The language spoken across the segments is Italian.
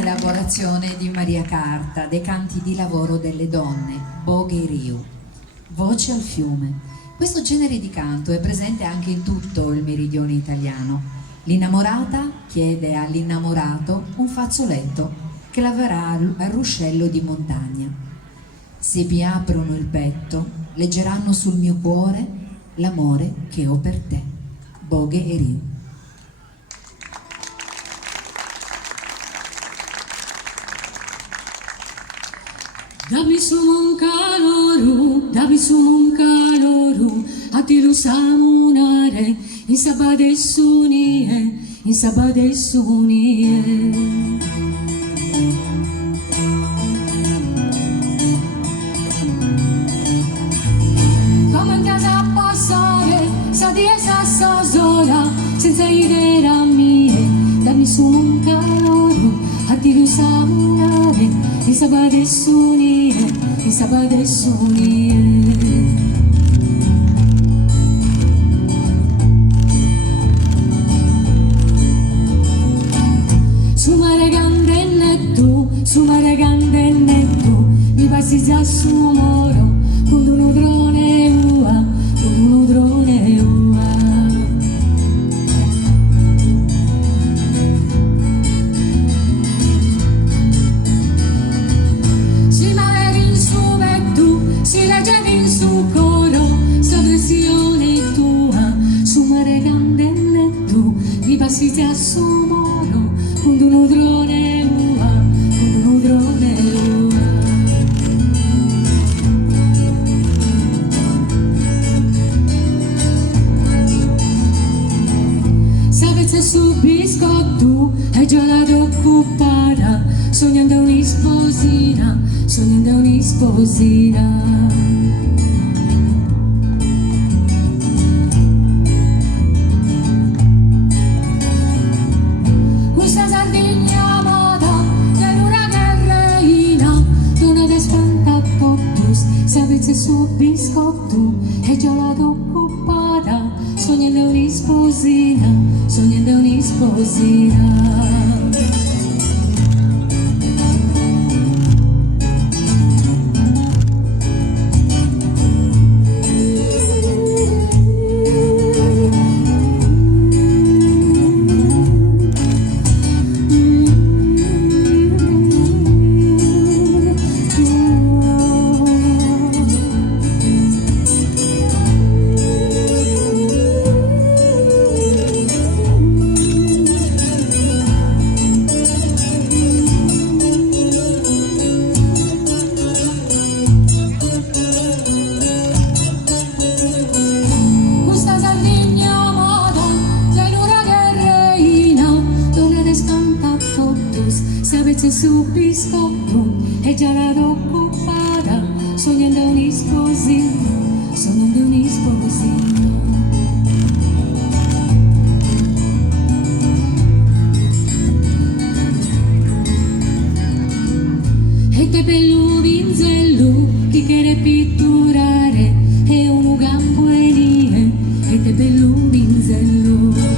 Elaborazione di Maria Carta, dei canti di lavoro delle donne, Boghe Riu, voce al fiume. Questo genere di canto è presente anche in tutto il meridione italiano. L'innamorata chiede all'innamorato un fazzoletto che laverà al ruscello di montagna. Se mi aprono il petto, leggeranno sul mio cuore l'amore che ho per te. Boghe Riu. Dammi sumo un caloro, a ti lo samunare, in sabade sunie, in sabade sunie. Come in casa a passare, sa di essa sa sola, senza idea mie, dammi sumo un caloro, a ti lo samunare, in sabade sunie, in sabade sunie. Sumare gande netto, mi passi già su moro, con un drone ua, con un drone ua. Si malevi in su vettu, si leggevi in su coro, s'aggressione tua, sumare gande netto, mi passi già su moro, con un drone ua, con un drone ua. Sapete su biscotto, è già la occupata, sognando un'isposina, sognando un'isposina. Sapete su biscotto è già la occupata, sognando un'isposina, sognando un'isposina. Sapete su biscotto è già la occupata, sognando un'isposina, sognando un'isposina. E te bello vinzello, chi quiere pitturare, è un gambo e nie, e te bello vinzello.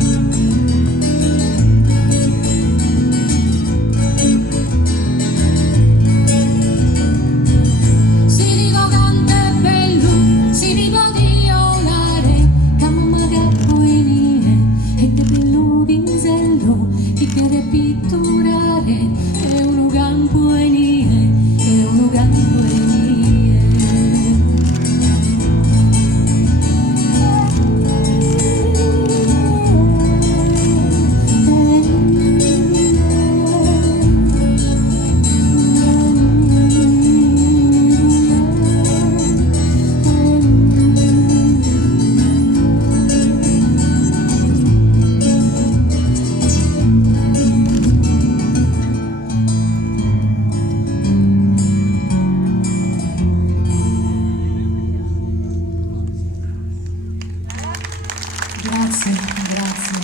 Grazie, grazie.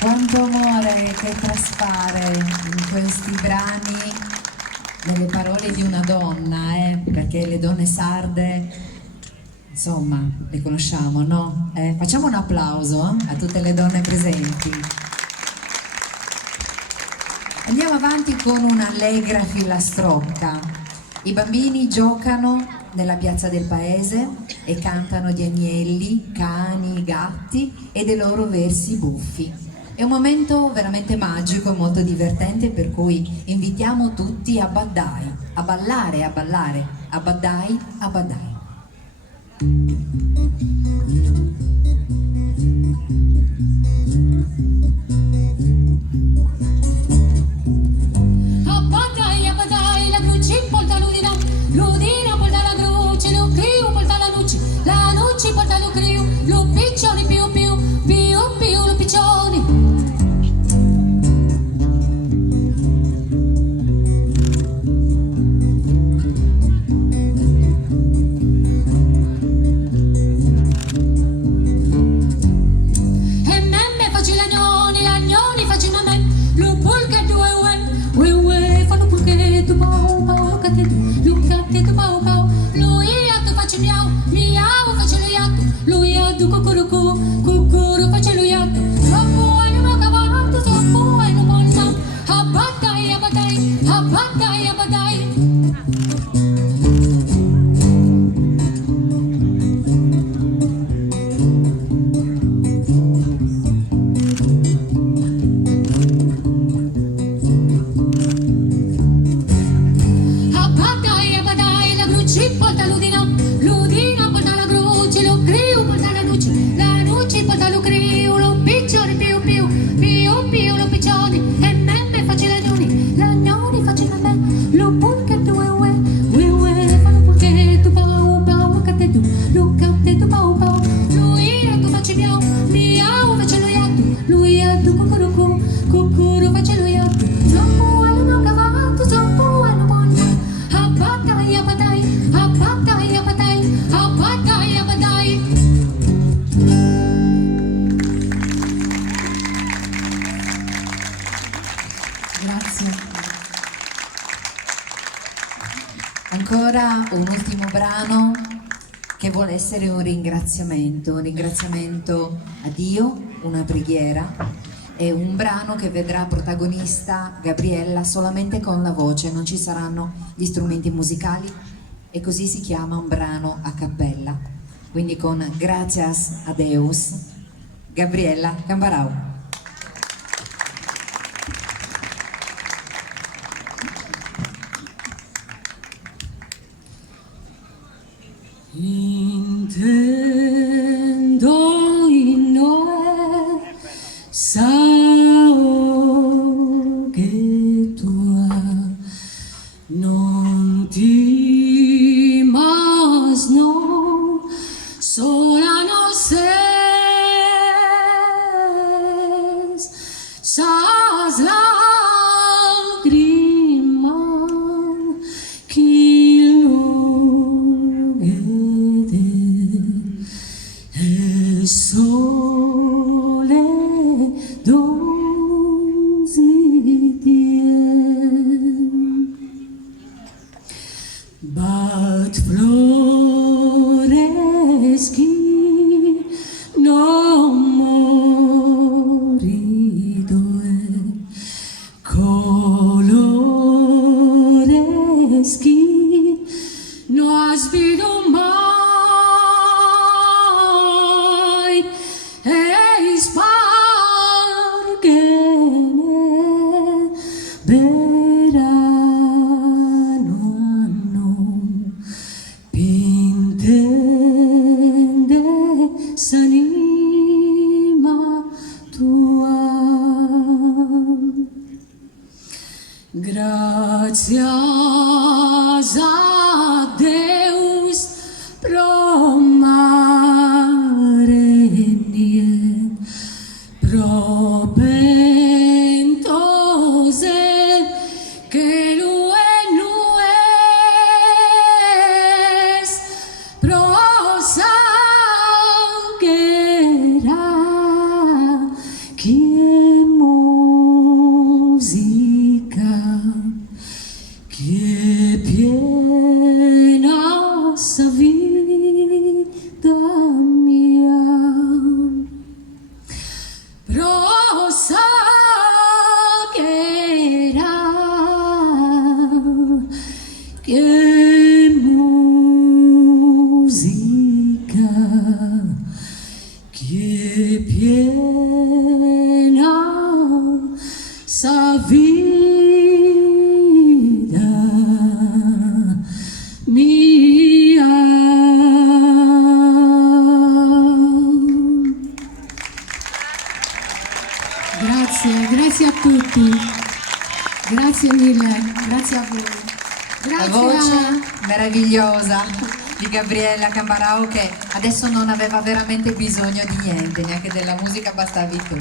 Quanto amore che traspare in questi brani nelle parole di una donna, perché le donne sarde, insomma, le conosciamo, no? Facciamo un applauso a tutte le donne presenti. Andiamo avanti con un'allegra filastrocca. I bambini giocano nella piazza del paese e cantano di agnelli, cani, gatti e dei loro versi buffi. È un momento veramente magico e molto divertente, per cui invitiamo tutti a baddai, a ballare, a ballare, a baddai, a baddai. Abbadai, la cruci porta l'udina, l'udina porta la croce, lo criu porta la nuci porta lo criu, lo piccioni più più, più più lo piccioni. Cucurucu, cucuru face lui iatto, troppo ai nu magavanto, troppo ai nu bonza, abbadai, abbadai, abbadai, abbadai. Abbadai, abbadai, la cruci porta l'udina, l'udina porta la croce, lo criu porta la nuci porta lo criu, lo piccioni più più, più più lo piccioni, e me facci l'agnoni facci a me, lo pulchetto ue, fa lo pulchetto, pau pau, lo catteto pau pau, lui tu facci miau, facci lo iatto, cucurucu, cucuru facci lo iatto, troppo allo no cavallo, troppo allo bonza, abbadai, abbadai, abbadai, abbadai, abbadai, abbadai. Grazie. Ancora un ultimo brano che vuole essere un ringraziamento a Dio, una preghiera, e un brano che vedrà protagonista Gabriella solamente con la voce, non ci saranno gli strumenti musicali, e così si chiama un brano a cappella, quindi con Gracias a Deus, Gabriella Cambarau. Intendo in noi sao che tua non ti mas no sola no ses sas lagrima chi il sole donzi tien bat flores qui non moridoe colores qui no has visto mai. Gracias a Deus pro mare nien, pro ventos que nues, pro sanguera que musica. Que piel sa vida mia. Grazie a tutti, grazie mille, grazie a voi. La Grazie voce meravigliosa di Gabriella Cambarao, che adesso non aveva veramente bisogno di niente, neanche della musica, bastavi tu.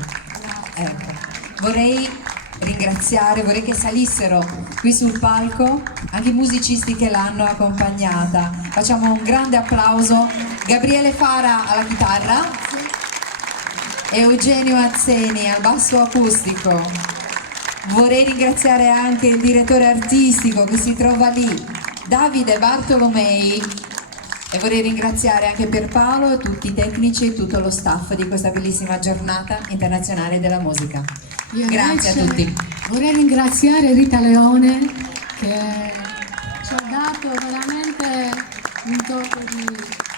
Ecco. Vorrei ringraziare, vorrei che salissero qui sul palco anche i musicisti che l'hanno accompagnata. Facciamo un grande applauso. Gabriele Fara alla chitarra, Eugenio Azzeni al basso acustico. Vorrei ringraziare anche il direttore artistico che si trova lì, Davide Bartolomei, e vorrei ringraziare anche Pierpaolo, tutti i tecnici e tutto lo staff di questa bellissima giornata internazionale della musica. Io Grazie a invece tutti. Vorrei ringraziare Rita Leone che ci ha dato veramente un tocco di...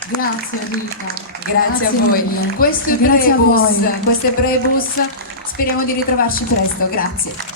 Grazie Rita. Grazie a voi. Mille. Questo è Grazie a Brebus, voi. questo è Brebus. Speriamo di ritrovarci presto. Grazie.